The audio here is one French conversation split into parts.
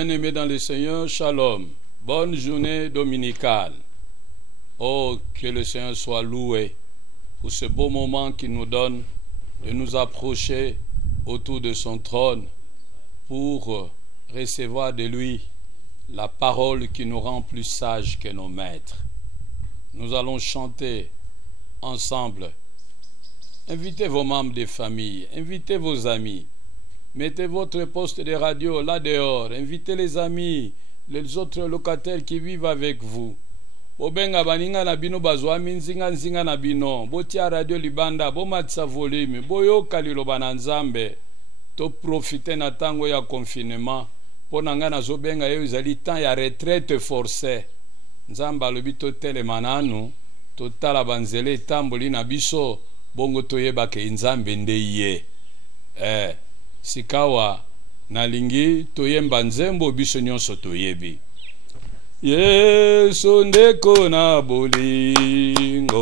bien-aimés dans le Seigneur, shalom. Bonne journée dominicale. Oh, que le Seigneur soit loué pour ce beau moment qu'il nous donne de nous approcher autour de son trône pour recevoir de lui la parole qui nous rend plus sages que nos maîtres. Nous allons chanter ensemble. Invitez vos membres de famille, invitez vos amis. Mettez votre poste de radio là dehors. Invitez les amis, les autres locataires qui vivent avec vous. Bobenga baninga na bino bazwa minzinga nzinga na bino. Botia radio libanda, bomatsa volume, boyoka liloba na Nzambe. To profiter na tango ya confinement. Pona nga na zobenga yo ezali temps ya retraite forcée. Nzambe alobi to telema nanu, to tala banzele tamboli na biso, bongo toyeba ke Nzambe nde ye. Sikawa nalingi toyemba nzembo biso nyonso toyebi. Yesu ndeko na bolingo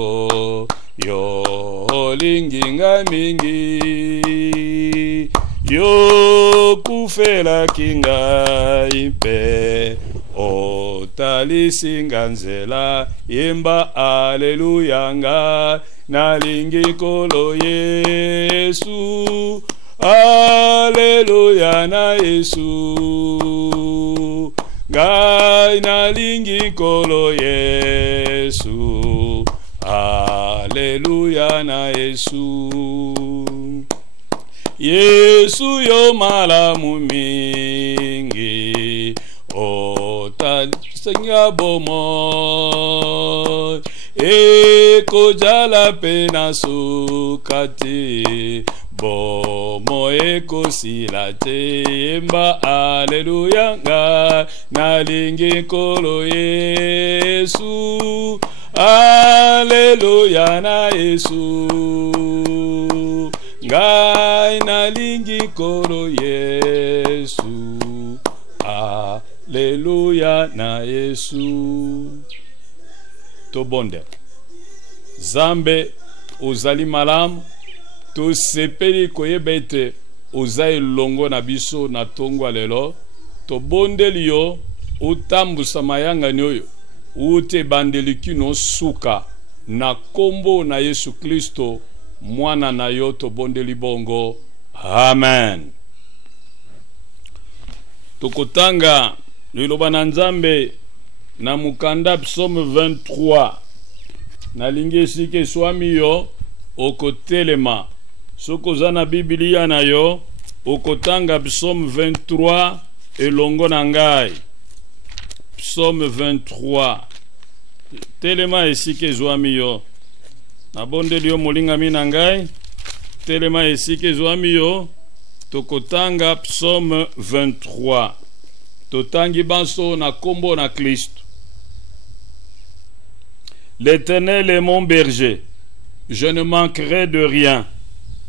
yo linginga mingi yo kufela kinga impe otalisinga nzela yemba aleluya nga nalingi kolo Yesu. Alleluia na Yesu, Gai nalingi kolo Yesu. Alleluia na Yesu. Yesu yo malamu mingi, otasinga bomo, eko jala pena sukati. Bomo eko silate yemba aleluya nga nalingi kolo Yesu. Aleluya na Yesu, ngai nalingi kolo Yesu. Aleluya na Yesu. Tobonde Zambe ozali malamu. To sepeli koyeba ete ozai longo na biso na tongo lelo. To bondeli yo utambusa mayanga nyoyo ute bandeli kino suka na kombo na Yesu Kristo mwana na yo. To bondeli bongo. Amen. Tokotanga liloba na Nzambe na mukanda psaume 23. Na lingi sike swami yo okotelema. Soko na Biblia na yo okotanga psaume 23 elongo na ngai. Psaume 23. Telema esike zwami yo. Na bondeli yo molingami na ngai. Telema esike zwami yo. Tokotanga psaume 23. Totangi banso na kombo na Kristo. L'Éternel est mon berger. Je ne manquerai de rien.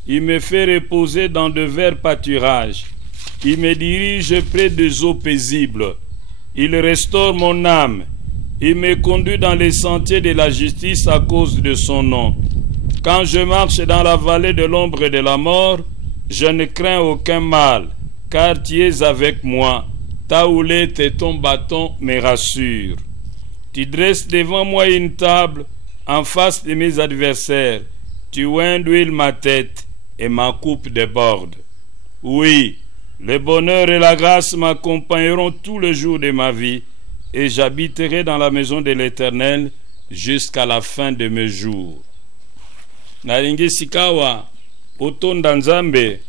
Il me fait reposer dans de verts pâturages. Il me dirige près des eaux paisibles. Il restaure mon âme. Il me conduit dans les sentiers de la justice à cause de son nom. Quand je marche dans la vallée de l'ombre de la mort, je ne crains aucun mal, car tu es avec moi. Ta houlette et ton bâton me rassurent. Tu dresses devant moi une table en face de mes adversaires. Tu oins d'huile ma tête et ma coupe déborde. Oui, le bonheur et la grâce m'accompagneront tout le jour de ma vie, et j'habiterai dans la maison de l'Éternel jusqu'à la fin de mes jours. Nalingi sikawa otonda Nzambe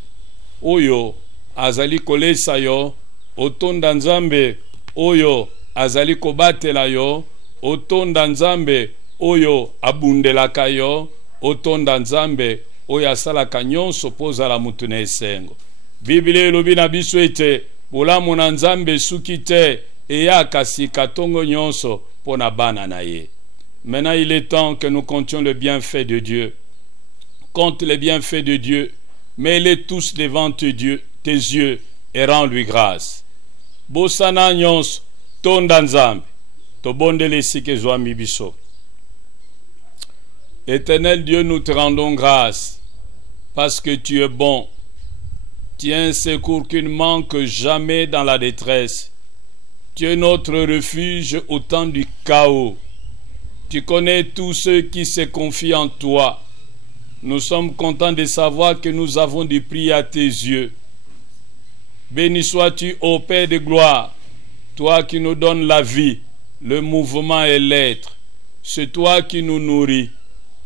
oyo azali kolesa yo, otonda Nzambe oyo azali kobatela yo, otonda Nzambe oyo abundelaka yo, otonda Nzambe oyo asalaka nyonso poza la mutu na esengo. Biblia elobi na biso ete bolamu na Nzambe suki te eyaka sika tongo nyonso pona bana na ye. Maintenant il est temps que nous comptions le bienfait de Dieu. Compte les bienfaits de Dieu, mets-les tous devant tes yeux et rends-lui grâce. Bosana nyonso tonda Nzambe tobondele sike zwami biso. Éternel Dieu, nous te rendons grâce parce que tu es bon. Tu es un secours qui ne manque jamais dans la détresse. Tu es notre refuge au temps du chaos. Tu connais tous ceux qui se confient en toi. Nous sommes contents de savoir que nous avons du prix à tes yeux. Béni sois-tu, ô Père de gloire, toi qui nous donnes la vie, le mouvement et l'être. C'est toi qui nous nourris,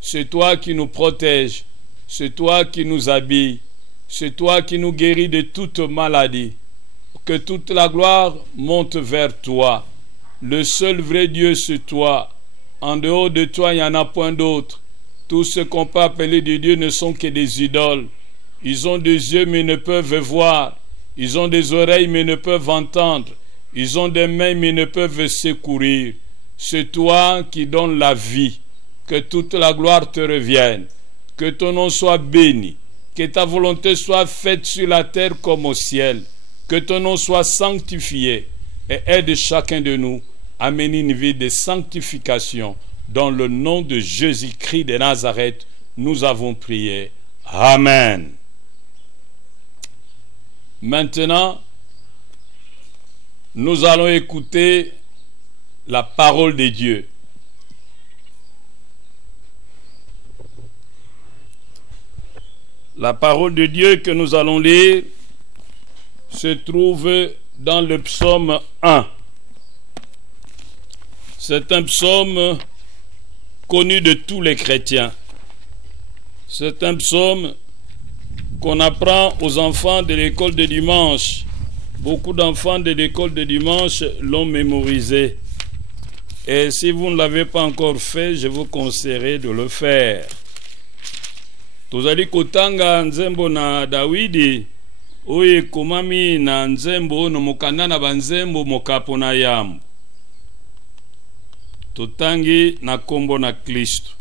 c'est toi qui nous protèges, c'est toi qui nous habilles, c'est toi qui nous guéris de toute maladie. Que toute la gloire monte vers toi. Le seul vrai Dieu, c'est toi. En dehors de toi, il n'y en a point d'autre. Tous ceux qu'on peut appeler des dieux ne sont que des idoles. Ils ont des yeux mais ne peuvent voir. Ils ont des oreilles mais ne peuvent entendre. Ils ont des mains mais ne peuvent secourir. C'est toi qui donnes la vie. Que toute la gloire te revienne. Que ton nom soit béni. Que ta volonté soit faite sur la terre comme au ciel. Que ton nom soit sanctifié. Et aide chacun de nous à mener une vie de sanctification. Dans le nom de Jésus-Christ de Nazareth, nous avons prié. Amen. Maintenant, nous allons écouter la parole de Dieu. La parole de Dieu que nous allons lire se trouve dans le psaume 1. C'est un psaume connu de tous les chrétiens. C'est un psaume qu'on apprend aux enfants de l'école de dimanche. Beaucoup d'enfants de l'école de dimanche l'ont mémorisé. Et si vous ne l'avez pas encore fait, je vous conseillerais de le faire. Tozali kotanga nzembo na Dawidi oyo ekomami na nzembo no mokanda na banzembo mokapo na yambo. Totangi na kombo na Kristo.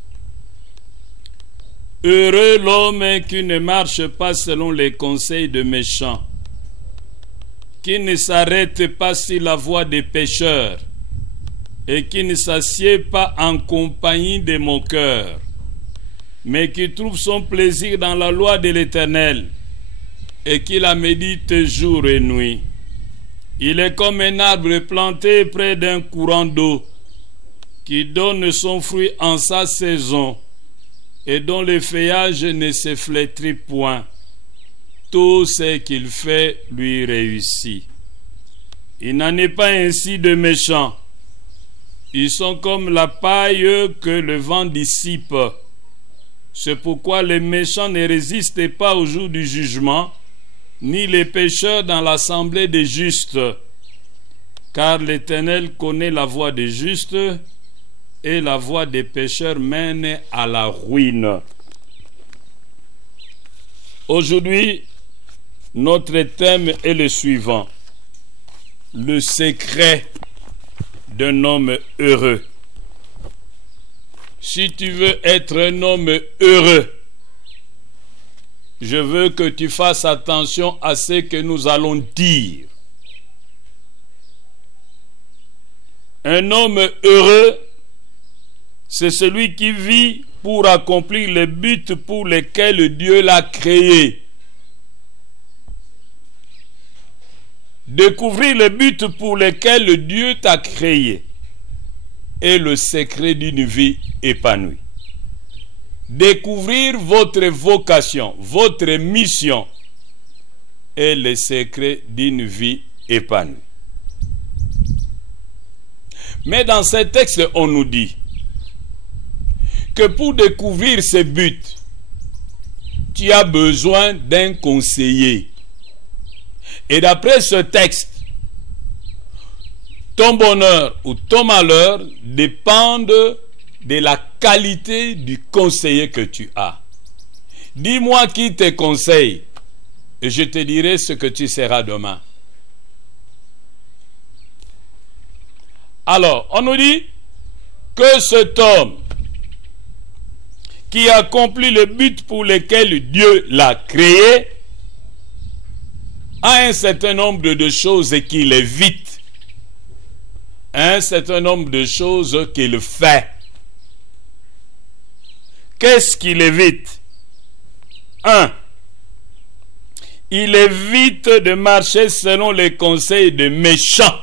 Heureux l'homme qui ne marche pas selon les conseils de méchants, qui ne s'arrête pas sur la voie des pécheurs et qui ne s'assied pas en compagnie des moqueurs, mais qui trouve son plaisir dans la loi de l'Éternel et qui la médite jour et nuit. Il est comme un arbre planté près d'un courant d'eau qui donne son fruit en sa saison et dont le feuillage ne se flétrit point. Tout ce qu'il fait lui réussit. Il n'en est pas ainsi de méchants. Ils sont comme la paille que le vent dissipe. C'est pourquoi les méchants ne résistent pas au jour du jugement, ni les pécheurs dans l'assemblée des justes. Car l'Éternel connaît la voie des justes, et la voie des pécheurs mène à la ruine. Aujourd'hui, notre thème est le suivant: le secret d'un homme heureux. Si tu veux être un homme heureux, je veux que tu fasses attention à ce que nous allons dire. Un homme heureux, c'est celui qui vit pour accomplir les buts pour lesquels Dieu l'a créé. Découvrir les buts pour lesquels Dieu t'a créé est le secret d'une vie épanouie. Découvrir votre vocation, votre mission est le secret d'une vie épanouie. Mais dans ce texte, on nous dit que pour découvrir ces buts, tu as besoin d'un conseiller. Et d'après ce texte, ton bonheur ou ton malheur dépendent de la qualité du conseiller que tu as. Dis-moi qui te conseille et je te dirai ce que tu seras demain. Alors, on nous dit que cet homme qui accomplit le but pour lequel Dieu l'a créé a un certain nombre de choses qu'il évite, un certain nombre de choses qu'il fait. Qu'est-ce qu'il évite? 1. Il évite de marcher selon les conseils des méchants.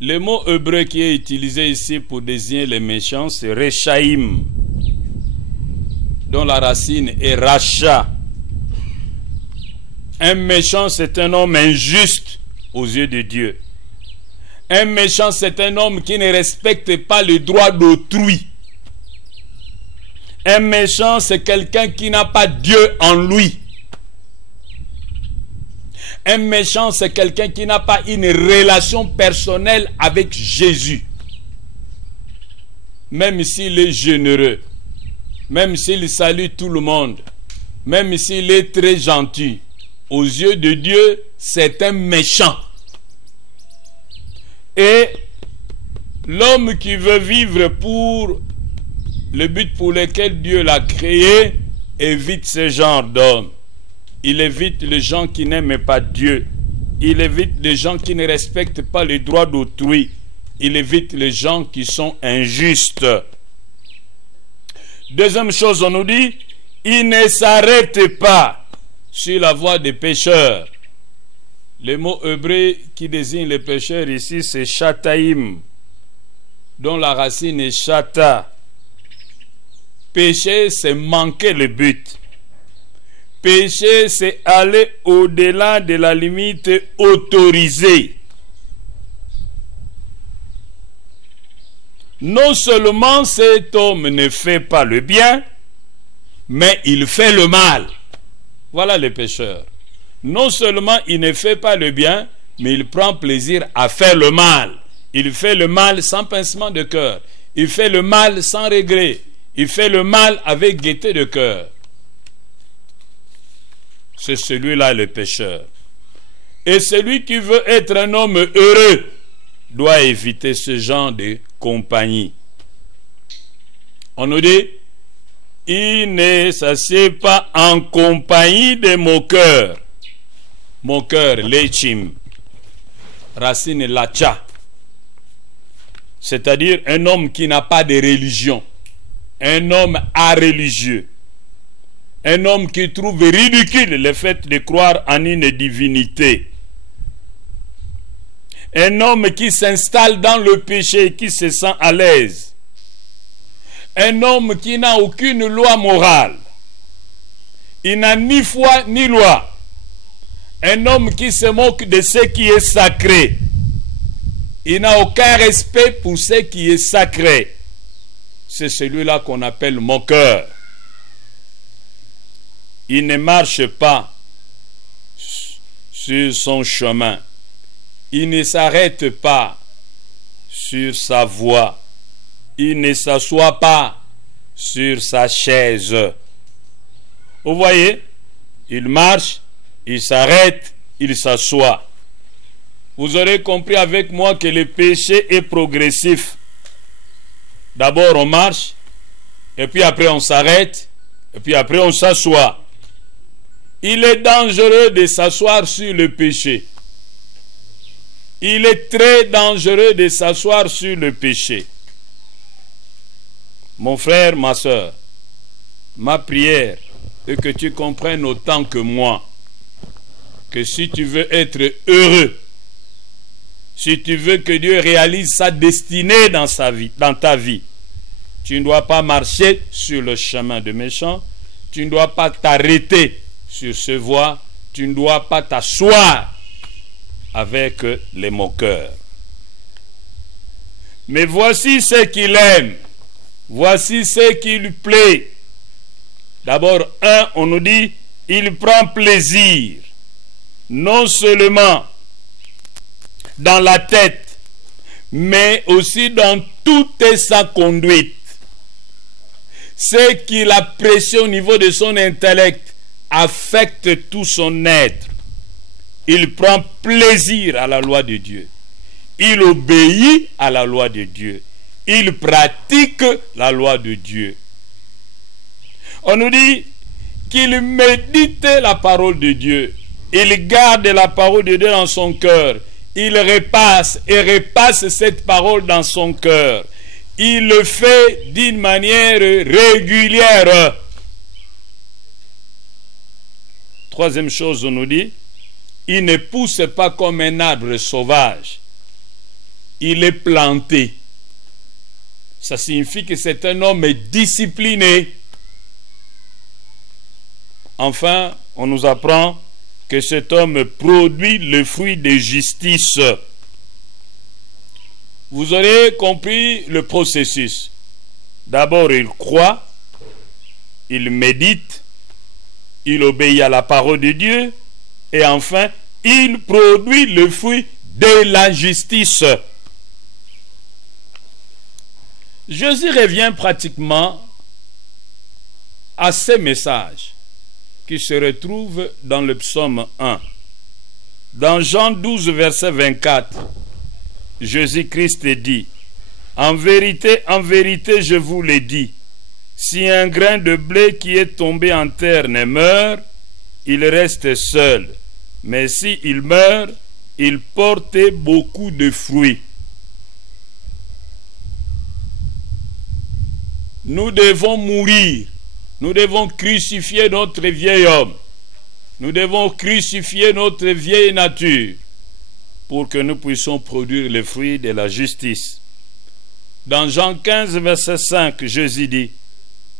Le mot hébreu qui est utilisé ici pour désigner les méchants, c'est Rechaim, dont la racine est Racha. Un méchant, c'est un homme injuste aux yeux de Dieu. Un méchant, c'est un homme qui ne respecte pas le droit d'autrui. Un méchant, c'est quelqu'un qui n'a pas Dieu en lui. Un méchant, c'est quelqu'un qui n'a pas une relation personnelle avec Jésus. Même s'il est généreux, même s'il salue tout le monde, même s'il est très gentil, aux yeux de Dieu, c'est un méchant. Et l'homme qui veut vivre pour le but pour lequel Dieu l'a créé évite ce genre d'homme. Il évite les gens qui n'aiment pas Dieu. Il évite les gens qui ne respectent pas les droits d'autrui. Il évite les gens qui sont injustes. Deuxième chose, on nous dit, il ne s'arrête pas sur la voie des pécheurs. Le mot hébreu qui désigne les pécheurs ici, c'est chataïm, dont la racine est chata. Pécher, c'est manquer le but. Pécher, c'est aller au-delà de la limite autorisée. Non seulement cet homme ne fait pas le bien, mais il fait le mal. Voilà les pécheurs. Non seulement il ne fait pas le bien, mais il prend plaisir à faire le mal. Il fait le mal sans pincement de cœur. Il fait le mal sans regret. Il fait le mal avec gaieté de cœur. C'est celui-là le pécheur. Et celui qui veut être un homme heureux doit éviter ce genre de compagnie. On nous dit, il ne s'assied pas en compagnie des moqueurs. Moqueur, lechim, racine lacha. C'est-à-dire un homme qui n'a pas de religion. Un homme areligieux. Un homme qui trouve ridicule le fait de croire en une divinité. Un homme qui s'installe dans le péché et qui se sent à l'aise. Un homme qui n'a aucune loi morale. Il n'a ni foi ni loi. Un homme qui se moque de ce qui est sacré. Il n'a aucun respect pour ce qui est sacré. C'est celui-là qu'on appelle moqueur. Il ne marche pas sur son chemin. Il ne s'arrête pas sur sa voie. Il ne s'assoit pas sur sa chaise. Vous voyez, il marche, il s'arrête, il s'assoit. Vous aurez compris avec moi que le péché est progressif. D'abord on marche, et puis après on s'arrête, et puis après on s'assoit. Il est dangereux de s'asseoir sur le péché. Il est très dangereux de s'asseoir sur le péché. Mon frère, ma soeur, ma prière est que tu comprennes autant que moi que si tu veux être heureux, si tu veux que Dieu réalise sa destinée dans ta vie, tu ne dois pas marcher sur le chemin de méchants, tu ne dois pas t'arrêter sur ce voie, tu ne dois pas t'asseoir avec les moqueurs. Mais voici ce qu'il aime, voici ce qui lui plaît. D'abord, on nous dit, il prend plaisir, non seulement dans la tête, mais aussi dans toute sa conduite. Ce qu'il apprécie au niveau de son intellect affecte tout son être. Il prend plaisir à la loi de Dieu. Il obéit à la loi de Dieu. Il pratique la loi de Dieu. On nous dit qu'il médite la parole de Dieu. Il garde la parole de Dieu dans son cœur. Il repasse et repasse cette parole dans son cœur. Il le fait d'une manière régulière. Troisième chose, on nous dit, il ne pousse pas comme un arbre sauvage. il est planté. Ça signifie que c'est un homme discipliné. Enfin, on nous apprend que cet homme produit le fruit de justice. Vous aurez compris le processus. D'abord, il croit, il médite, il obéit à la parole de Dieu, et enfin, il produit le fruit de la justice. Jésus revient pratiquement à ces messages qui se retrouvent dans le psaume 1. Dans Jean 12, verset 24, Jésus-Christ dit: en vérité, je vous le dis, si un grain de blé qui est tombé en terre ne meurt, il reste seul. Mais s'il meurt, il porte beaucoup de fruits. Nous devons mourir. Nous devons crucifier notre vieil homme. Nous devons crucifier notre vieille nature pour que nous puissions produire les fruits de la justice. Dans Jean 15, verset 5, Jésus dit: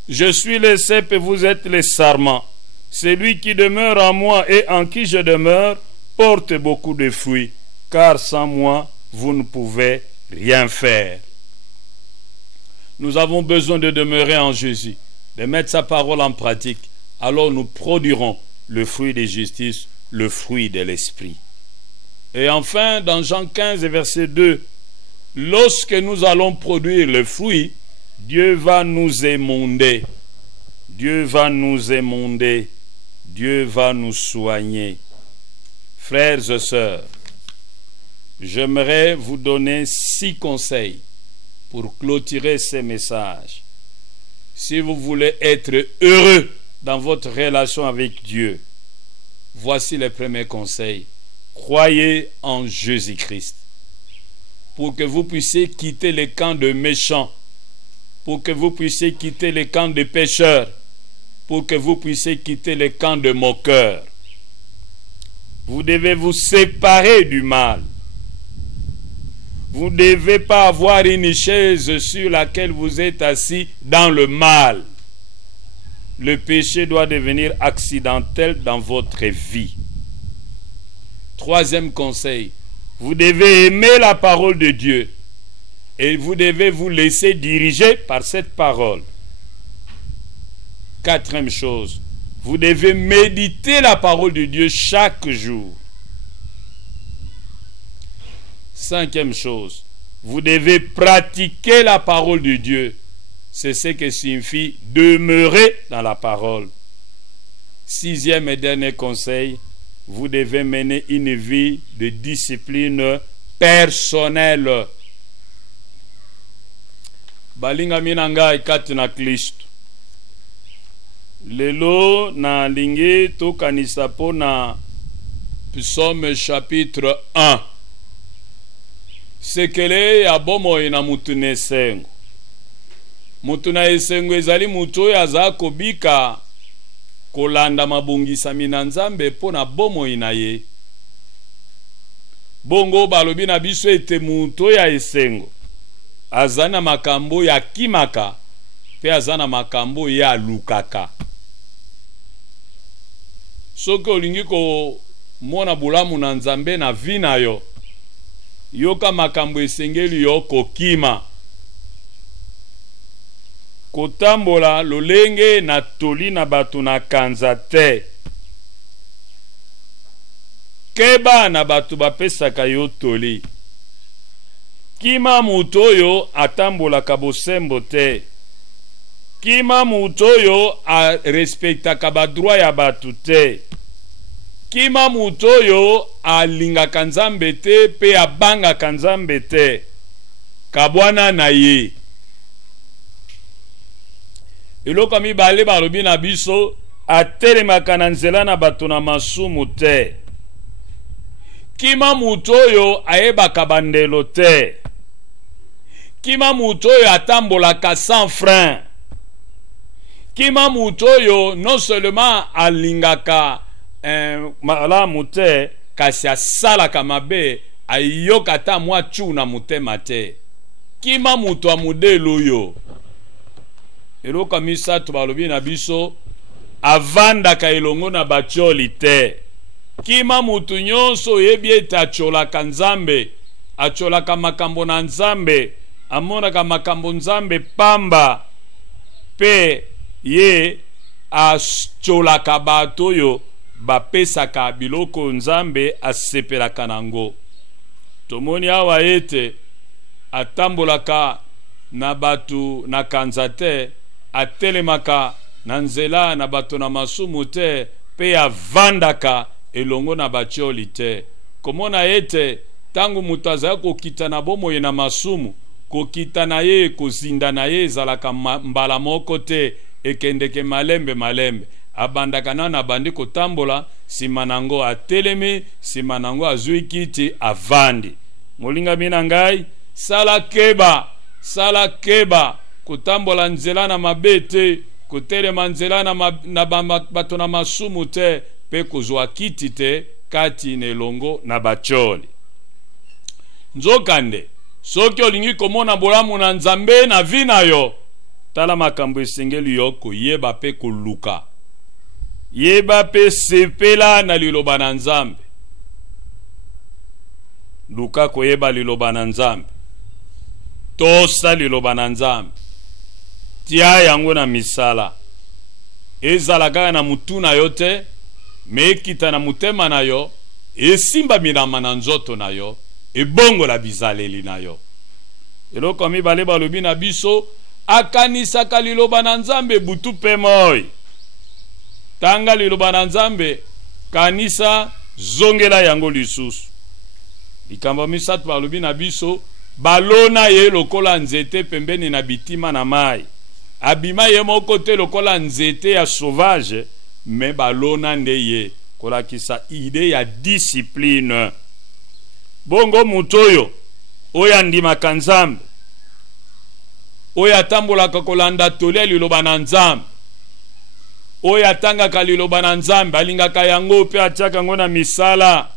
je suis le cep et vous êtes les sarments. Celui qui demeure en moi et en qui je demeure porte beaucoup de fruits, car sans moi, vous ne pouvez rien faire. Nous avons besoin de demeurer en Jésus, de mettre sa parole en pratique. Alors nous produirons le fruit de justice, le fruit de l'esprit. Et enfin, dans Jean 15, verset 2, lorsque nous allons produire le fruit, Dieu va nous émonder. Dieu va nous émonder. Dieu va nous soigner. Frères et sœurs, j'aimerais vous donner 6 conseils pour clôturer ces messages. Si vous voulez être heureux dans votre relation avec Dieu, voici les premiers conseils. Croyez en Jésus-Christ. Pour que vous puissiez quitter les camps de méchants, pour que vous puissiez quitter les camps de pécheurs, pour que vous puissiez quitter les camps de moqueurs. Vous devez vous séparer du mal. Vous ne devez pas avoir une chaise sur laquelle vous êtes assis dans le mal. Le péché doit devenir accidentel dans votre vie. 3e conseil, vous devez aimer la parole de Dieu et vous devez vous laisser diriger par cette parole. 4e chose, vous devez méditer la parole de Dieu chaque jour. 5e chose, vous devez pratiquer la parole de Dieu. C'est ce que signifie demeurer dans la parole. 6e et dernier conseil, vous devez mener une vie de discipline personnelle. Balinga minanga ikati na Kristo. Lelo na lingi tokanisa po na Psaume chapitre 1. Sekele ya bomo ina mutu na esengo. Mutu na esengo ezali mutu oyo aza kobika kolanda mabungisami na Nzambe po na bomoi na ye. Bongo balobi na biso ete mutu ya esengo aza na makambo ya kimaka pe aza na makambo ya lukaka. Soki olingi ko mona bulamu na Nzambe na vi na yo, yoka makambo esengeli yo kokima. Kotambola lolenge na toli na batu na kanza te. Keba na batu bapesaka yo toli. Kima mutu oyo atambolaka bosembo te. Kima mutu oyo arespektaka badroit ya batu te. Kima mutu oyo alingaka Nzambe te pe abangaka Nzambe te. Kabwana na ye. Eloko mibale balobi na biso atelemaka na nzela na bato na masumu te. Kima mutu oyo ayebaka bandelo te. Kima mutu oyo atambolaka sans frein. Kima mutu oyo non seulement alingaka malamu te kasi asalaka mabe ayoka ta mwa chu na mutema te. Kima mutu amudelo yo. Eloko misato balobi na biso avandaka elongo na batioli te. Kima mutu nyonso yebi ete acholaka Nzambe, acholaka makambo na Nzambe, amonaka makambo Nzambe pamba, pe ye acholaka bato yo bapesaka biloko Nzambe asepelaka nango. Tomoni awa ete atambolaka na batu na kanza te, atelemaka na nzela na bato na masumu te, pe avandaka elongo na batioli te. Komona ete tangu mutu azali kokita na bomoi na masumu, kokita na ye, kozinda na ye ezalaka mbala moko te, ekendeke malembe malembe. Abandaka na bandi kotambola, sima nango atelemi, sima nango azui kiti avandi. Molinga mina ngai, sala keba kutambola nzela na mabete, kutelema nzela na bato na masumu te, pe kozwa kiti te kati nelongo na batioli. Nzokande soki olingi komona bolamu na Nzambe na vi na yo, tala makambo esengeli yo koyeba pe koluka. Yeba pe sepela na liloba na Nzambe. Luka koyeba liloba na Nzambe. Tosa liloba na Nzambe. Tia yango na misala. Ezalaka na mutu na yo te, me ekita na mutema na yo, esimba milama na nzoto na yo, ebongo la bizaleli na yo. Eloko mibale balobi na biso, akanisaka liloba na Nzambe butu pe moi. Tanga liloba na Nzambe, kanisa zongela yango lisusu. Likambo misatu balobi na biso, balona ye lokola nzete pembeni na bitima na mai. Abima ye moko te lokola nzete ya sauvage, me balona nde ye. Kola kisa ide ya discipline. Bongo mutoyo, oya ndimaka Nzambe, oya tambolaka kolanda tole liloba na Nzambe, oya tangaka liloba na Nzambe, alingaka yango pe atiaka ngo na misala,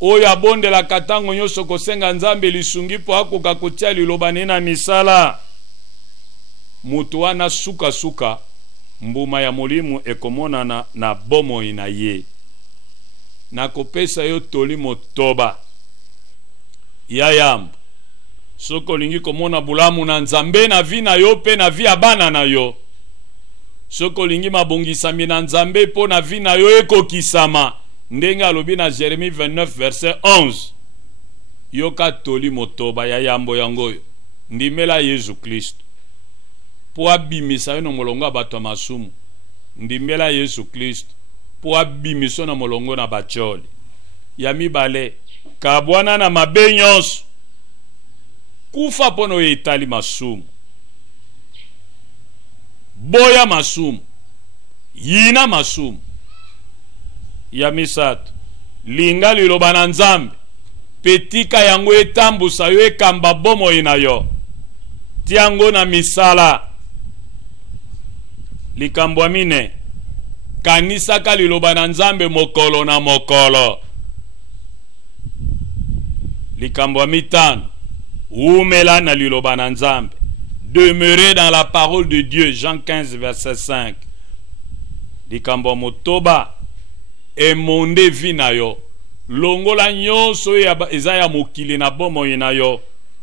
oya bondelaka tango nyonso kosenga Nzambe lisungi po akoka kotia liloba na misala. Mutu wana suka mbuma ya molimu ekomona na bomoi na ye. Na kopesa yo toli motoba ya yambu. Soko lingi komona bulamu na Nzambe na vi na yo pe na vi abana na yo. Soko lingi mabongisami na Nzambe po na vi na yo ekokisama. Ndenga alobi na Jérémie 29 verset 11. Yoka toli motoba ya yambo yangoyo. Ndimela Yesu Kristo. Po abimisa yo na molongo bato masumu. Ndimela Yesu Kristo. Po abimiso na molongo na batioli. Ya mibale, kabwana na mabe nyonso. Kufa pono etali masumu. Boya masumu. Yina masumu. Ya misato, linga liloba na Nzambe, petika yango etambusa yo ekamba bomoi na yo. Tiango na misala. Likambo mine, kanisaka liloba na Nzambe mokolo na mokolo. Likambo mitano, umela na liloba na Nzambe. Demeurez dans la parole de Dieu, Jean 15 verset 5. Likambo motoba, emonde vi na yo. Longola nyonso eza ya mokili na bomoi na yo.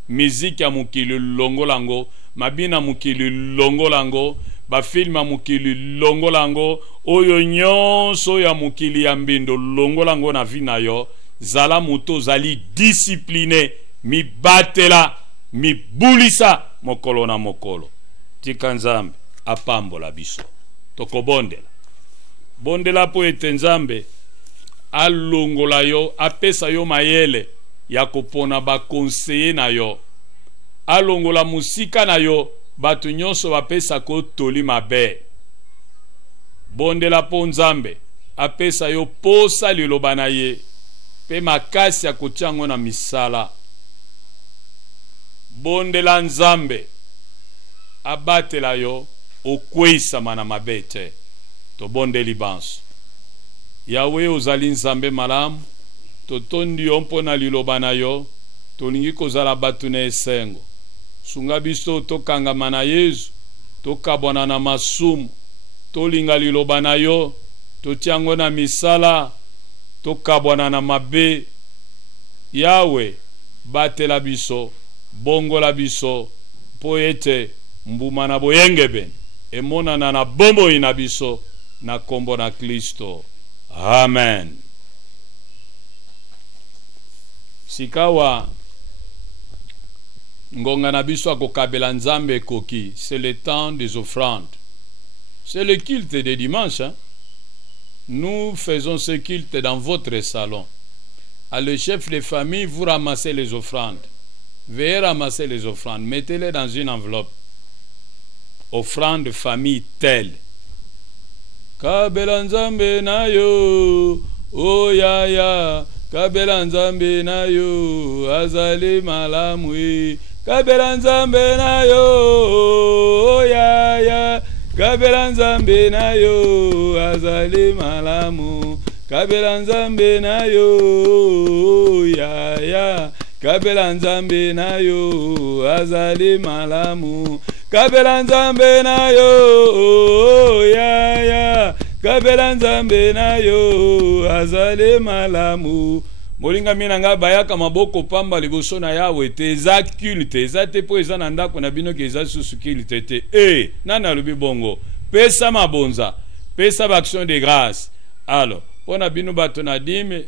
Miziki ya mokili longolango, mabina mokili longolango, bafilm ya mokili longolango, oyo nyonso ya mokili ya mbindo longolango na vi na yo. Zala muto zali discipline, mi batela, mi bulisa mokolo na mokolo. Tika Nzambe apambola biso. Tokobondela. Bondela po ete Nzambe alongola yo, apesa yo mayele ya kopona ba conseiller na yo. Alongola musika na yo, batu nyonso bapesa ko toli mabe. Bondela po Nzambe apesa yo posa liloba na ye, pe makasi ya kotiango na misala. Bondela Nzambe abatela yo okweisama na mabe te. To bonde libanso. Yahweh ozali Nzambe malamu, totondi yo mpo na liloba na yo, tolingi kozala batu na esengo. Sunga biso tokangama na Yesu, tokabwana na masumu, tolinga liloba na yo, totiango na misala, tokabwana na mabe. Yawe, batela biso, bongola biso, po ete mbuma na boyenge bene, emonana na bombo ina biso, na kombo na Kristo. Amen. Sikawa ngonga na biso akokabela nzambe koki, c'est le temps des offrandes. C'est le culte de dimanche, hein? Nous faisons ce culte dans votre salon. À le chef de famille, vous ramassez les offrandes. Veuillez ramasser les offrandes. Mettez-les dans une enveloppe. Offrande de famille telle. Kabela nzambe na yo, oh ya ya. Kabela nzambe na yo, azali malamwe. Kabela nzambe na yo, oh ya ya. Kabela nzambe na yo, azali malamu. Kabela nzambe na yo, oh ya ya. Kabela nzambe na yo, azali malamu. Kabela nzambe na yo, oh ya ya. Kabela nzambe na yo, azali malamu. Molinga mina nga bayaka maboko pamba liboso na Yawe te eza culte, eza te po eza na ndako na bino ke eza susu culte te. Nana lubi bongo, pesa mabonza, pesa action de grâce. Alors, pona bino bato na dime,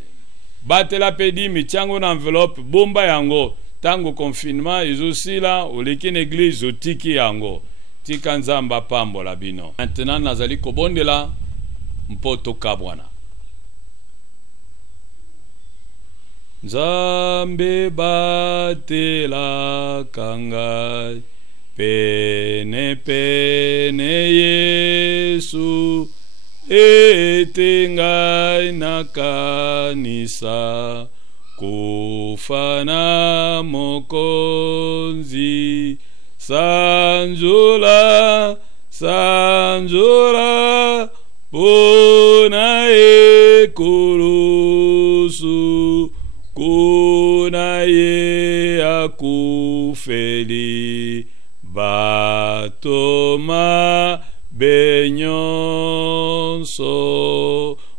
batela pe dime, tiango na enveloppe, bomba yango, tango confinement, ezosila, oleki na église, otiki yango. Tika nzamba pambo la bino. Maintenant, nazali kobondela, mpoto kabwana. Nzambe batela kangai, pene pene Yesu, ete ngai nakanisa, kufana mokonzi, sanjula, sanjula, pona ekulusu, kuna ye akufeli, batoma benyonso.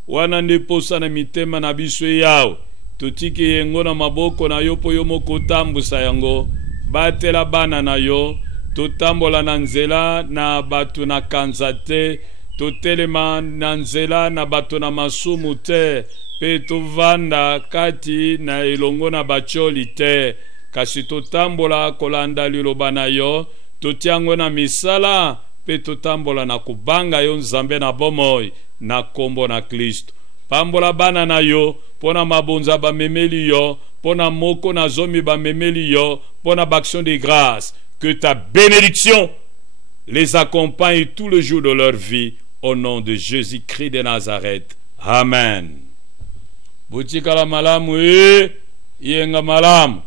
Wana ndiposa na mitema na biso yao, tutiki yengo na maboko na yo po yo moko tambusa yango. Batela bana na yo, totambola na nzela na batu na kanzate, totelema na nzela na batu na masumu te, pe tovanda kati na elongo na bacholi te, kasi totambola kolanda liloba na yo, totiango na misala, pe totambola na kubanga yo nzambe na bomoi, na kombo na Kristo. Pambola bana na yo, pona mabonza ba memeli yo, pona moko na zomi ba memeli yo, pona baction de grâce. Que ta bénédiction les accompagne tout le jour de leur vie, au nom de Jésus-Christ de Nazareth. Amen. Butikala malamu yenga malamu.